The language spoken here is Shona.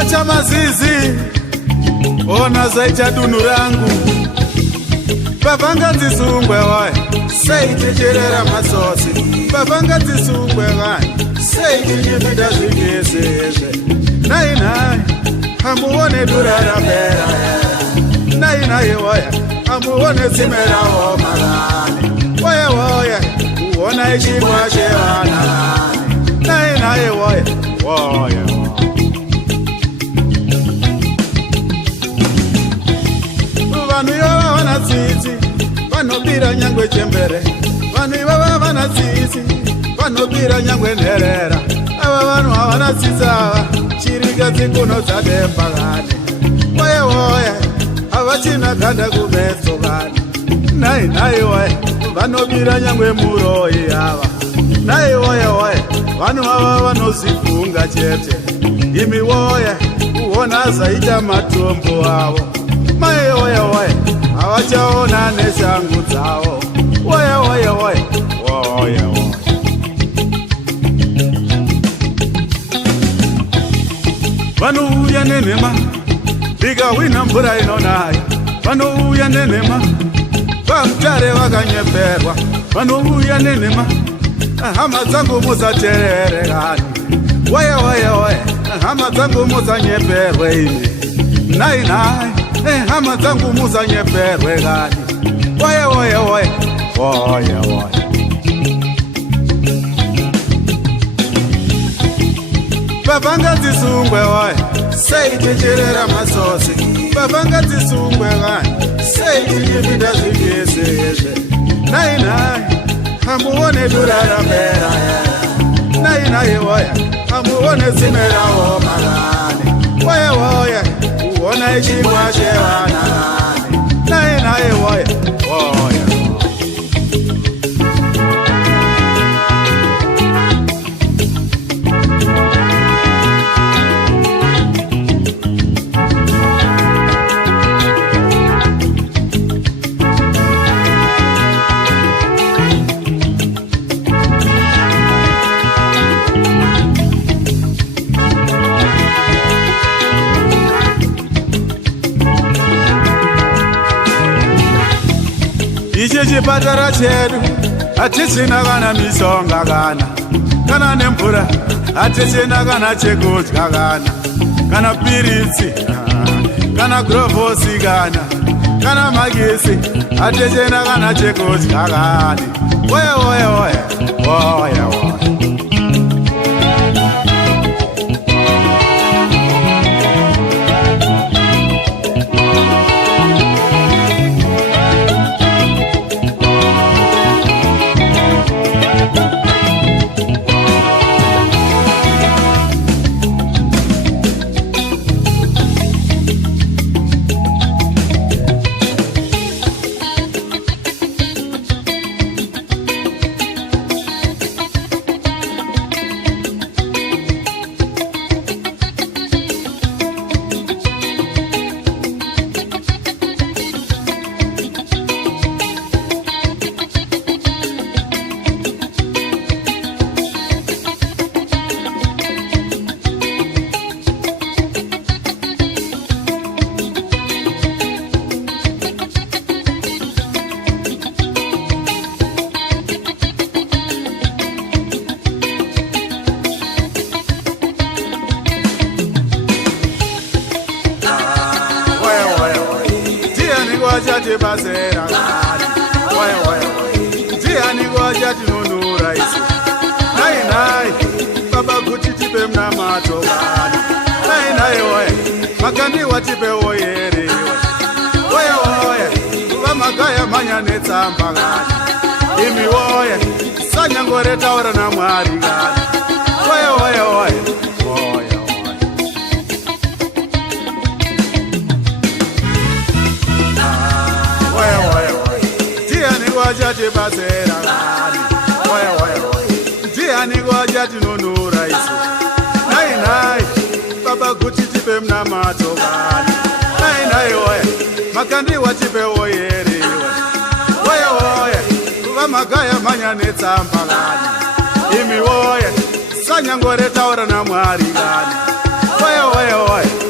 Pachamazizi ona zaita dunhu rangu pavanganzisungwe waya seiticherera masosi pavanganzisungwe waya seitichipita zvigezezve nainai hamuone dura rapera nainai waya hamuone tsime rawo marani waya waya kuona ichimwa chevana nainai waya waya vanhu ivava vana tsitsi vanobira nyangwe chembere vanhu ivava vana tsitsi vanobira nyangwe nherera ava vanhu havana tsitsi ava chirika dzikuno dzademba kane woye woye havachina ganda kumetso kane nai nai woye vanobira nyangwe muroi ava nai woye woye vanhu ava vanozifunga chete imi woye kuona zaita matombo avo mai woye woye havachaona neshangu dzavo woye woye woye woye woye vanouya nenhema vikahwina mvura inonaya vanouya nenhema vamutare vakanyeperwa vanouya nenhema hama dzangu musatererekani woye woye woye hama dzangu musanyeperwe imi nai nai hama dzangu musanyeperwe kani woye woye woye woye woye pavanganzisungwe woye seiticherera masosi pavanganzisungwe kani seitichipita zvigezezve nai nai hamuone dura rapera nai nai woye hamuone tsime rawo marani woye woye kuona ichimwa chevana nai nai woye woye ichi chipatara chedu hatisina kana mishonga kana nemvura hatisina kana chekudya kana piritsi kana grovhosi kana magisi hatisina kana chekudya kani woye woye woye woye woye Jati basera woye woye ndiani kwajati nunura isu nai nai baba kuti tipe mnamato nai nai woye makandi watipe woyere woye woye vamagaya manya netsamba imi woye sanyangore taura namwari woye woye woye woye jati basera woye woye ndiani kwajati nunura isu nai nai baba kuti tipe mnamato nai nai woye makandi watipe woyere woye woye vamagaya manya netsamba imi woye sanyangore taura namwari Oye, oye, oye.